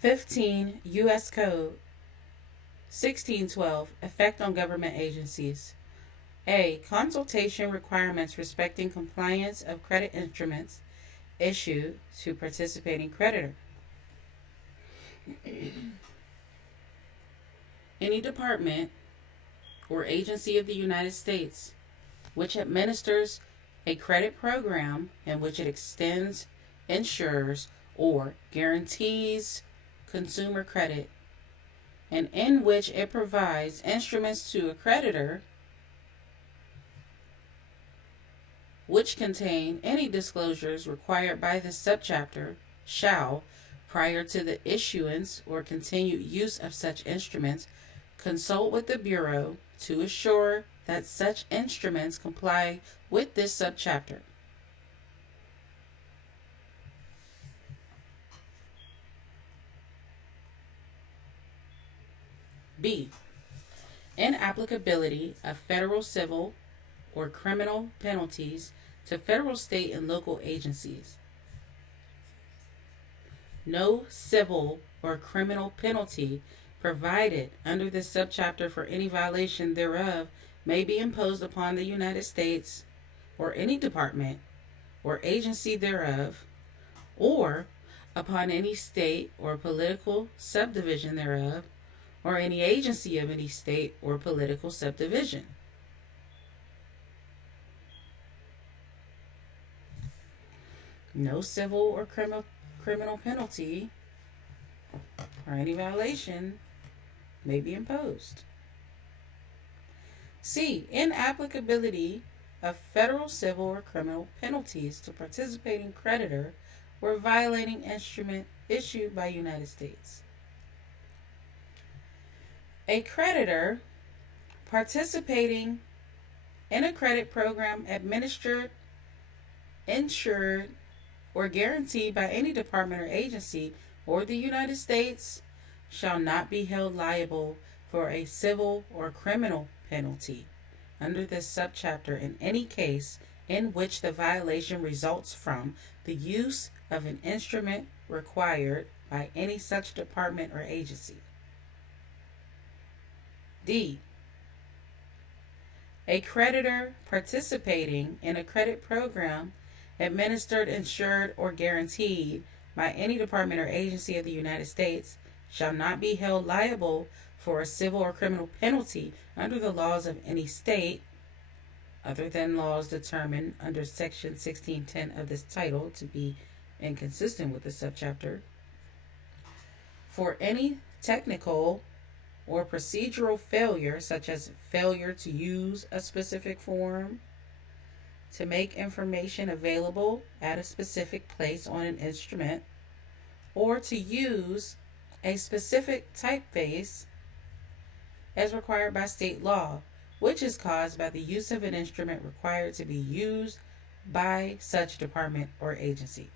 15. U.S. Code 1612. Effect on government agencies. A. Consultation requirements respecting compliance of credit instruments issued to participating creditor. Any department or agency of the United States which administers a credit program in which it extends, insures, or guarantees consumer credit, and in which it provides instruments to a creditor which contain any disclosures required by this subchapter, shall, prior to the issuance or continued use of such instruments, consult with the Bureau to assure that such instruments comply with this subchapter. B. Inapplicability of federal civil or criminal penalties to federal, state, and local agencies. No civil or criminal penalty provided under this subchapter for any violation thereof may be imposed upon the United States or any department or agency thereof, or upon any state or political subdivision thereof, or any agency of any state or political subdivision. No civil or criminal penalty or any violation may be imposed. C. Inapplicability of federal civil or criminal penalties to participating creditor or violating instrument issued by United States. A creditor participating in a credit program administered, insured, or guaranteed by any department or agency or the United States shall not be held liable for a civil or criminal penalty under this subchapter in any case in which the violation results from the use of an instrument required by any such department or agency. D. A creditor participating in a credit program administered, insured, or guaranteed by any department or agency of the United States shall not be held liable for a civil or criminal penalty under the laws of any state, other than laws determined under Section 1610 of this title to be inconsistent with the subchapter, for any technical or procedural failure, such as failure to use a specific form, to make information available at a specific place on an instrument, or to use a specific typeface as required by state law, which is caused by the use of an instrument required to be used by such department or agency.